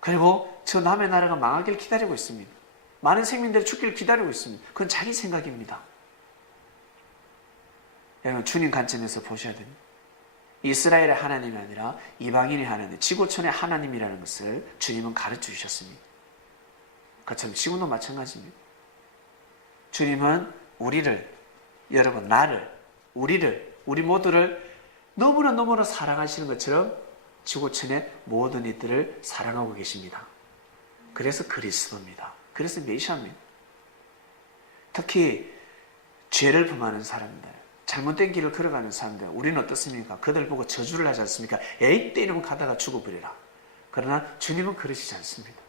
그리고 저 남의 나라가 망하길 기다리고 있습니다. 많은 생민들이 죽기를 기다리고 있습니다. 그건 자기 생각입니다. 여러분, 주님 관점에서 보셔야 됩니다. 이스라엘의 하나님이 아니라 이방인의 하나님, 지구촌의 하나님이라는 것을 주님은 가르쳐 주셨습니다. 그처럼 지금도 마찬가지입니다. 주님은 우리를, 여러분, 나를, 우리를, 우리 모두를 너무나 사랑하시는 것처럼 지구촌의 모든 이들을 사랑하고 계십니다. 그래서 그리스도입니다. 그래서 메시아입니다. 특히 죄를 범하는 사람들, 잘못된 길을 걸어가는 사람들, 우리는 어떻습니까? 그들 보고 저주를 하지 않습니까? 에이, 때 이러면 가다가 죽어버리라. 그러나 주님은 그러시지 않습니다.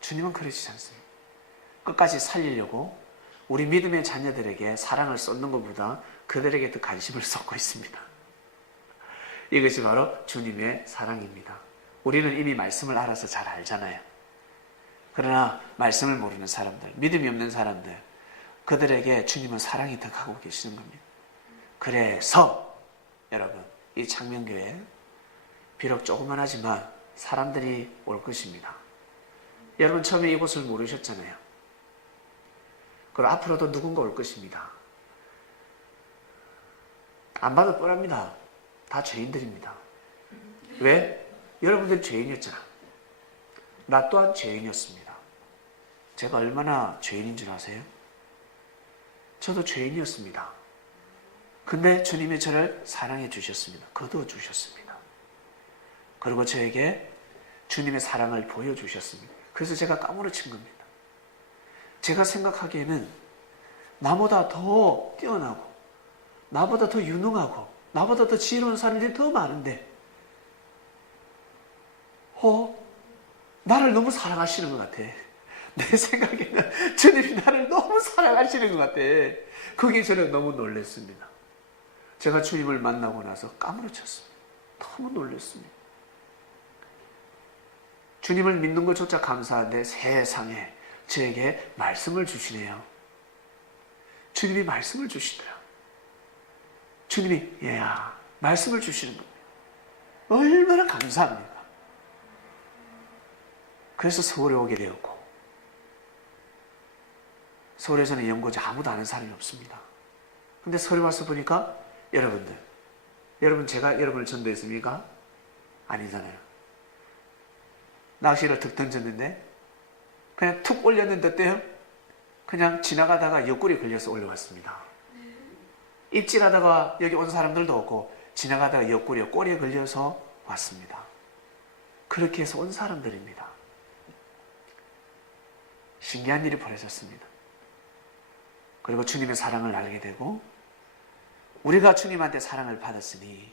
주님은 그러시지 않습니다. 끝까지 살리려고 우리 믿음의 자녀들에게 사랑을 쏟는 것보다 그들에게 더 관심을 쏟고 있습니다. 이것이 바로 주님의 사랑입니다. 우리는 이미 말씀을 알아서 잘 알잖아요. 그러나 말씀을 모르는 사람들, 믿음이 없는 사람들, 그들에게 주님은 사랑이 더 가고 계시는 겁니다. 그래서 여러분, 이 창명교회 비록 조그만하지만 사람들이 올 것입니다. 여러분 처음에 이곳을 모르셨잖아요. 그리고 앞으로도 누군가 올 것입니다. 안 봐도 뻔합니다. 다 죄인들입니다. 왜? 여러분들 죄인이었잖아. 나 또한 죄인이었습니다. 제가 얼마나 죄인인 줄 아세요? 저도 죄인이었습니다. 근데 주님이 저를 사랑해 주셨습니다. 거두어 주셨습니다. 그리고 저에게 주님의 사랑을 보여주셨습니다. 그래서 제가 까무러친 겁니다. 제가 생각하기에는 나보다 더 뛰어나고 나보다 더 유능하고 나보다 더 지혜로운 사람들이 더 많은데 나를 너무 사랑하시는 것 같아. 내 생각에는 주님이 나를 너무 사랑하시는 것 같아. 그게 저는 너무 놀랐습니다. 제가 주님을 만나고 나서 까무러쳤습니다. 너무 놀랐습니다. 주님을 믿는 것조차 감사한데 세상에 저에게 말씀을 주시네요. 주님이 말씀을 주시더라. 주님이 말씀을 주시는 겁니다. 얼마나 감사합니까? 그래서 서울에 오게 되었고, 서울에서는 연고자 아무도 아는 사람이 없습니다. 근데 서울에 와서 보니까 여러분 제가 여러분을 전도했습니까? 아니잖아요. 낚시를 툭 던졌는데 그냥 툭 올렸는데 어때요? 그냥 지나가다가 옆구리 걸려서 올라왔습니다. 입질하다가 여기 온 사람들도 없고 지나가다가 옆구리에 꼬리에 걸려서 왔습니다. 그렇게 해서 온 사람들입니다. 신기한 일이 벌어졌습니다. 그리고 주님의 사랑을 알게 되고 우리가 주님한테 사랑을 받았으니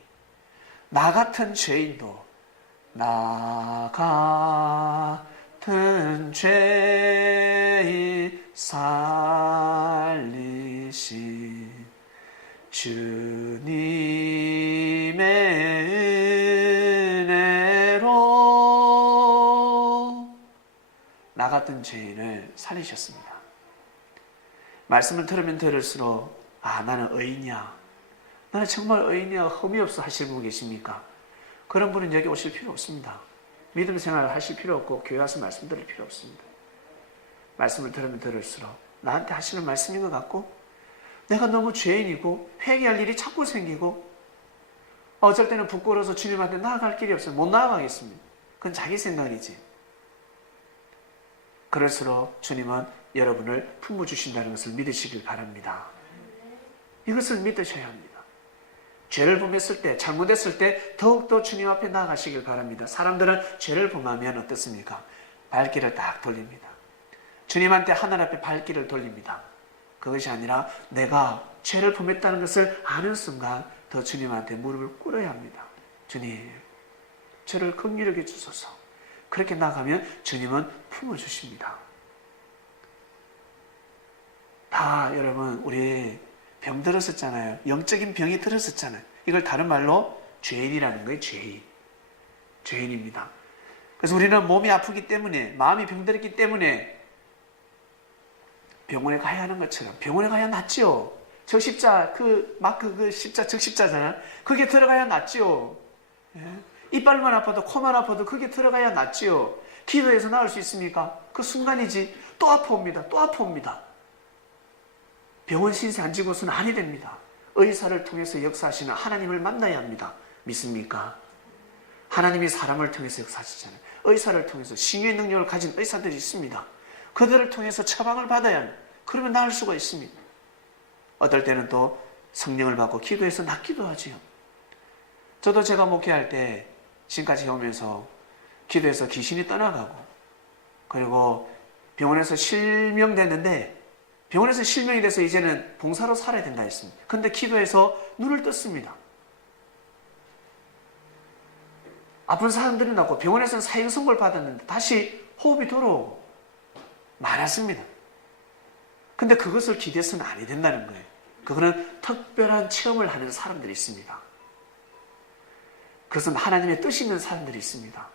나 같은 죄인도 나 같은 죄인 살리신 주님의 은혜로 나 같은 죄인을 살리셨습니다. 말씀을 들으면 들을수록 나는 의인이야. 나는 정말 의인이야. 흠이 없어 하실 분 계십니까? 그런 분은 여기 오실 필요 없습니다. 믿음 생활을 하실 필요 없고 교회 와서 말씀 들을 필요 없습니다. 말씀을 들으면 들을수록 나한테 하시는 말씀인 것 같고 내가 너무 죄인이고 회개할 일이 자꾸 생기고 어쩔 때는 부끄러워서 주님한테 나아갈 길이 없어요. 못 나아가겠습니다. 그건 자기 생각이지. 그럴수록 주님은 여러분을 품어주신다는 것을 믿으시길 바랍니다. 이것을 믿으셔야 합니다. 죄를 범했을 때, 잘못했을 때 더욱더 주님 앞에 나아가시길 바랍니다. 사람들은 죄를 범하면 어떻습니까? 발길을 딱 돌립니다. 주님한테 하늘 앞에 발길을 돌립니다. 그것이 아니라 내가 죄를 범했다는 것을 아는 순간 더 주님한테 무릎을 꿇어야 합니다. 주님, 저를 긍휼히 여겨 주소서. 그렇게 나가면 주님은 품어주십니다. 다 여러분 우리 병 들었었잖아요. 영적인 병이 들었었잖아요. 이걸 다른 말로 죄인이라는 거예요. 죄인입니다. 그래서 우리는 몸이 아프기 때문에 마음이 병들었기 때문에 병원에 가야 하는 것처럼 병원에 가야 낫지요. 저 십자 그 십자 적십자잖아. 그게 들어가야 낫지요. 이빨만 아파도 코만 아파도 그게 들어가야 낫지요. 기도해서 나을 수 있습니까? 그 순간이지. 또 아파옵니다. 병원 신세 안 지고서는 아니 됩니다. 의사를 통해서 역사하시는 하나님을 만나야 합니다. 믿습니까? 하나님이 사람을 통해서 역사하시잖아요. 의사를 통해서 싱의 능력을 가진 의사들이 있습니다. 그들을 통해서 처방을 받아야 합니다. 그러면 나을 수가 있습니다. 어떨 때는 또 성령을 받고 기도해서 낫기도 하지요. 저도 제가 목회할 때 지금까지 오면서 기도해서 귀신이 떠나가고, 그리고 병원에서 실명됐는데, 병원에서 실명이 돼서 이제는 봉사로 살아야 된다 했습니다. 근데 기도해서 눈을 떴습니다. 아픈 사람들이 났고 병원에서는 사형 선고를 받았는데 다시 호흡이 돌아오고 많았습니다. 근데 그것을 기대해서는 아니 된다는 거예요. 그거는 특별한 체험을 하는 사람들이 있습니다. 그것은 하나님의 뜻이 있는 사람들이 있습니다.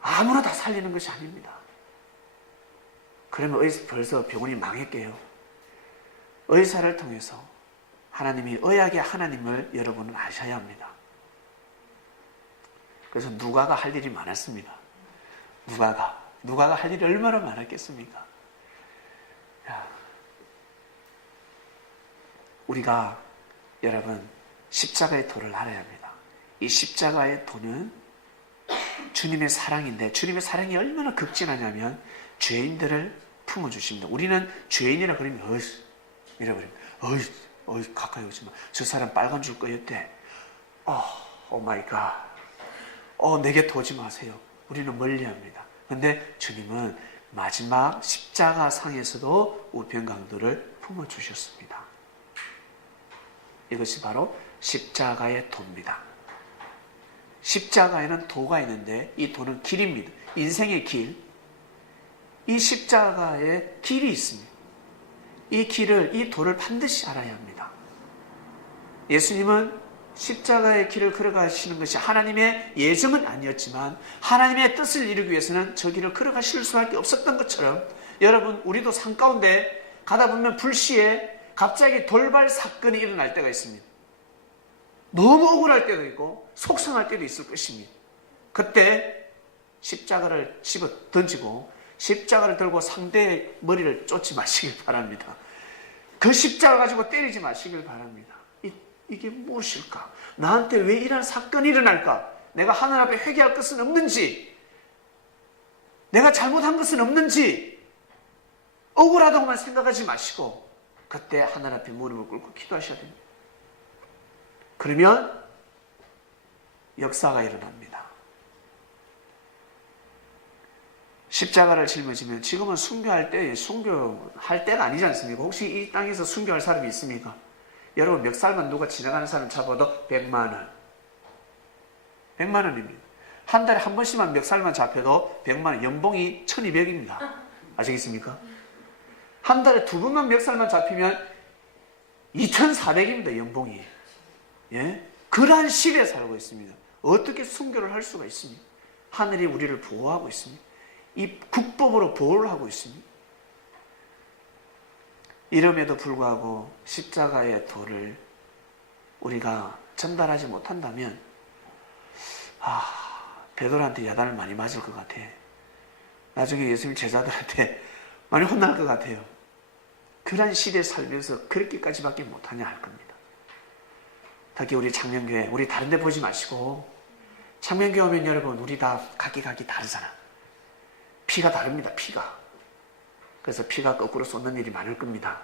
아무나 다 살리는 것이 아닙니다. 그러면 벌써 병원이 망했게요. 의사를 통해서 하나님이 의학의 하나님을 여러분은 아셔야 합니다. 그래서 누가가 할 일이 많았습니다. 누가가 할 일이 얼마나 많았겠습니까? 우리가 여러분 십자가의 도를 알아야 합니다. 이 십자가의 도는 주님의 사랑인데, 주님의 사랑이 얼마나 극진하냐면 죄인들을 품어주십니다. 우리는 죄인이라 그러면 이래버립니다. 가까이 오지 마. 저 사람 빨간 줄 거였대. 오 마이 갓. 내게 도지 마세요. 우리는 멀리합니다. 근데 주님은 마지막 십자가 상에서도 우편강도를 품어주셨습니다. 이것이 바로 십자가의 도입니다. 십자가에는 도가 있는데 이 도는 길입니다. 인생의 길. 이 십자가에 길이 있습니다. 이 도를 반드시 알아야 합니다. 예수님은 십자가의 길을 걸어가시는 것이 하나님의 예정은 아니었지만 하나님의 뜻을 이루기 위해서는 저 길을 걸어가실 수밖에 없었던 것처럼, 여러분 우리도 산 가운데 가다 보면 불시에 갑자기 돌발 사건이 일어날 때가 있습니다. 너무 억울할 때도 있고 속상할 때도 있을 것입니다. 그때 십자가를 집어 던지고 십자가를 들고 상대의 머리를 쫓지 마시길 바랍니다. 그 십자가 가지고 때리지 마시길 바랍니다. 이게 무엇일까? 나한테 왜 이런 사건이 일어날까? 내가 하늘 앞에 회개할 것은 없는지, 내가 잘못한 것은 없는지 억울하다고만 생각하지 마시고 그때 하늘 앞에 무릎을 꿇고 기도하셔야 됩니다. 그러면 역사가 일어납니다. 십자가를 짊어지면, 지금은 순교할 때가 아니지 않습니까? 혹시 이 땅에서 순교할 사람이 있습니까? 여러분 멱살만 누가 지나가는 사람 잡아도 100만 원. 100만 원입니다. 한 달에 한 번씩만 멱살만 잡혀도 100만 원, 연봉이 1200입니다. 아시겠습니까? 한 달에 두 번만 멱살만 잡히면 2400입니다. 연봉이. 예? 그러한 시대에 살고 있습니다. 어떻게 순교를 할 수가 있습니까? 하늘이 우리를 보호하고 있습니다. 이 국법으로 보호를 하고 있습니다. 이름에도 불구하고 십자가의 도를 우리가 전달하지 못한다면 베드로한테 야단을 많이 맞을 것 같아. 나중에 예수님 제자들한테 많이 혼날 것 같아요. 그런 시대에 살면서 그렇게까지밖에 못하냐 할 겁니다. 특히 우리 창명교회, 우리 다른 데 보지 마시고 창명교회 오면 여러분 우리 다 각기 다르잖아. 피가 다릅니다. 피가. 그래서 피가 거꾸로 쏟는 일이 많을 겁니다.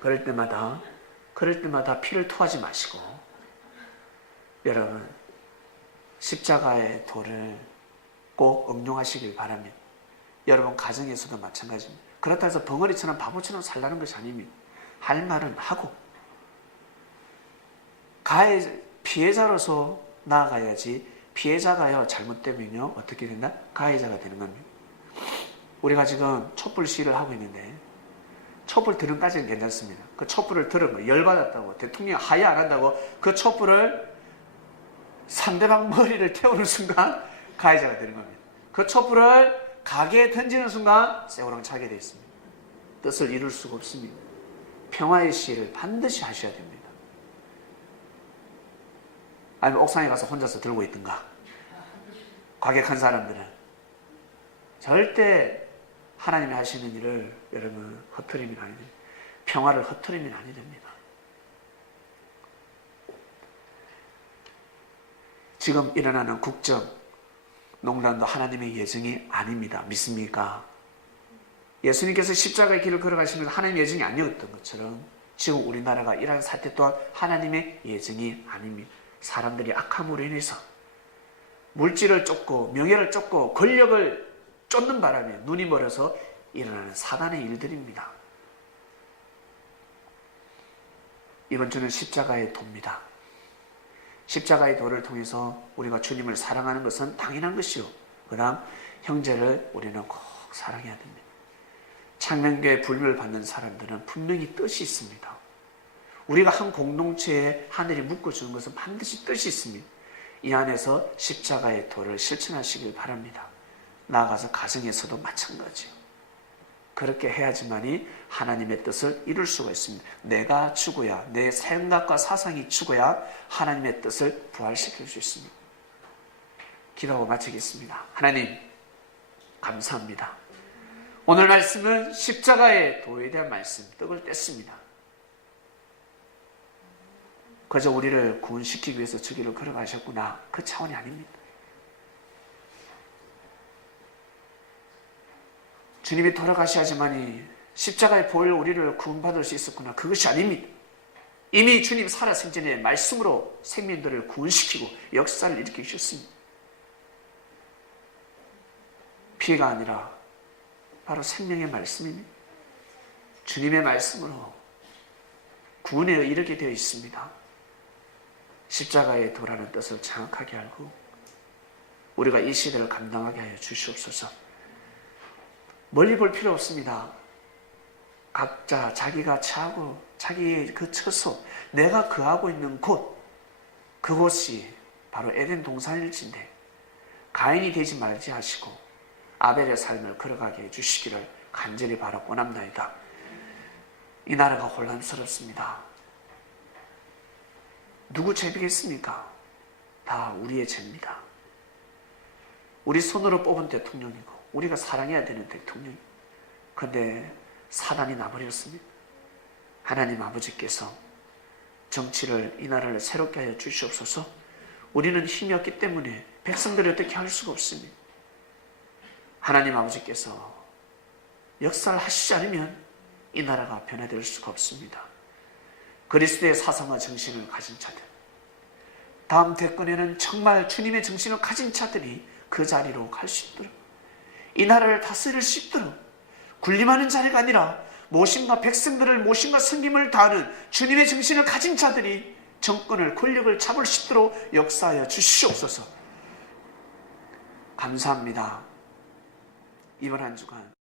그럴 때마다 피를 토하지 마시고 여러분 십자가의 도를 꼭 응용하시길 바랍니다. 여러분 가정에서도 마찬가지입니다. 그렇다 해서 벙어리처럼 바보처럼 살라는 것이 아닙니다. 할 말은 하고 피해자로서 나아가야지, 피해자가요 잘못되면요 어떻게 된다? 가해자가 되는 겁니다. 우리가 지금 촛불 시위를 하고 있는데 촛불 들음까지는 괜찮습니다. 그 촛불을 들으면 열받았다고, 대통령 하야 안 한다고 그 촛불을 상대방 머리를 태우는 순간 가해자가 되는 겁니다. 그 촛불을 가게에 던지는 순간 쇠고랑 차게 되어 있습니다. 뜻을 이룰 수가 없습니다. 평화의 시위를 반드시 하셔야 됩니다. 아니면 옥상에 가서 혼자서 들고 있든가. 과격한 사람들은 절대 하나님이 하시는 일을 여러분 허투루는 아니에요. 평화를 흐트리면 아니 됩니다. 지금 일어나는 국정 농단도 하나님의 예정이 아닙니다. 믿습니까? 예수님께서 십자가의 길을 걸어가시면서 하나님의 예정이 아니었던 것처럼 지금 우리나라가 이러한 사태 또한 하나님의 예정이 아닙니다. 사람들이 악함으로 인해서 물질을 쫓고 명예를 쫓고 권력을 쫓는 바람에 눈이 멀어서 일어나는 사단의 일들입니다. 이번 주는 십자가의 도입니다. 십자가의 도를 통해서 우리가 주님을 사랑하는 것은 당연한 것이요. 그 다음 형제를 우리는 꼭 사랑해야 됩니다. 창명교회 불멸 받는 사람들은 분명히 뜻이 있습니다. 우리가 한 공동체에 하늘이 묶어주는 것은 반드시 뜻이 있습니다. 이 안에서 십자가의 도를 실천하시길 바랍니다. 나아가서 가정에서도 마찬가지요. 그렇게 해야지만이 하나님의 뜻을 이룰 수가 있습니다. 내가 죽어야, 내 생각과 사상이 죽어야 하나님의 뜻을 부활시킬 수 있습니다. 기도하고 마치겠습니다. 하나님, 감사합니다. 오늘 말씀은 십자가의 도에 대한 말씀, 떡을 뗐습니다. 그저 우리를 구원시키기 위해서 저 길을 걸어가셨구나. 그 차원이 아닙니다. 주님이 돌아가셔야지만이 십자가의 보혈로 우리를 구원받을 수 있었구나. 그것이 아닙니다. 이미 주님 살아생전에 말씀으로 생명들을 구원시키고 역사를 일으키셨습니다. 피해가 아니라 바로 생명의 말씀입니다. 주님의 말씀으로 구원에 이르게 되어 있습니다. 십자가의 도라는 뜻을 정확하게 알고 우리가 이 시대를 감당하게 하여 주시옵소서. 멀리 볼 필요 없습니다. 각자 자기가 처하고 자기의 그 처소, 내가 거하고 있는 곳, 그곳이 바로 에덴 동산일지인데 가인이 되지 말지 하시고 아벨의 삶을 걸어가게 해주시기를 간절히 바라고 원합나이다. 이 나라가 혼란스럽습니다. 누구 죄비겠습니까? 다 우리의 죄입니다. 우리 손으로 뽑은 대통령이고 우리가 사랑해야 되는 대통령. 그런데 사단이 나버렸습니다. 하나님 아버지께서 정치를 이 나라를 새롭게 하여 주시옵소서. 우리는 힘이 없기 때문에 백성들이 어떻게 할 수가 없습니다. 하나님 아버지께서 역사를 하시지 않으면 이 나라가 변화될 수가 없습니다. 그리스도의 사상과 정신을 가진 자들, 다음 대권에는 정말 주님의 정신을 가진 자들이 그 자리로 갈 수 있도록, 이 나라를 다스릴 수 있도록, 군림하는 자리가 아니라 모신과 백성들을 모신과 섬김을 다하는 주님의 정신을 가진 자들이 정권을, 권력을 잡을 수 있도록 역사하여 주시옵소서. 감사합니다. 이번 한 주간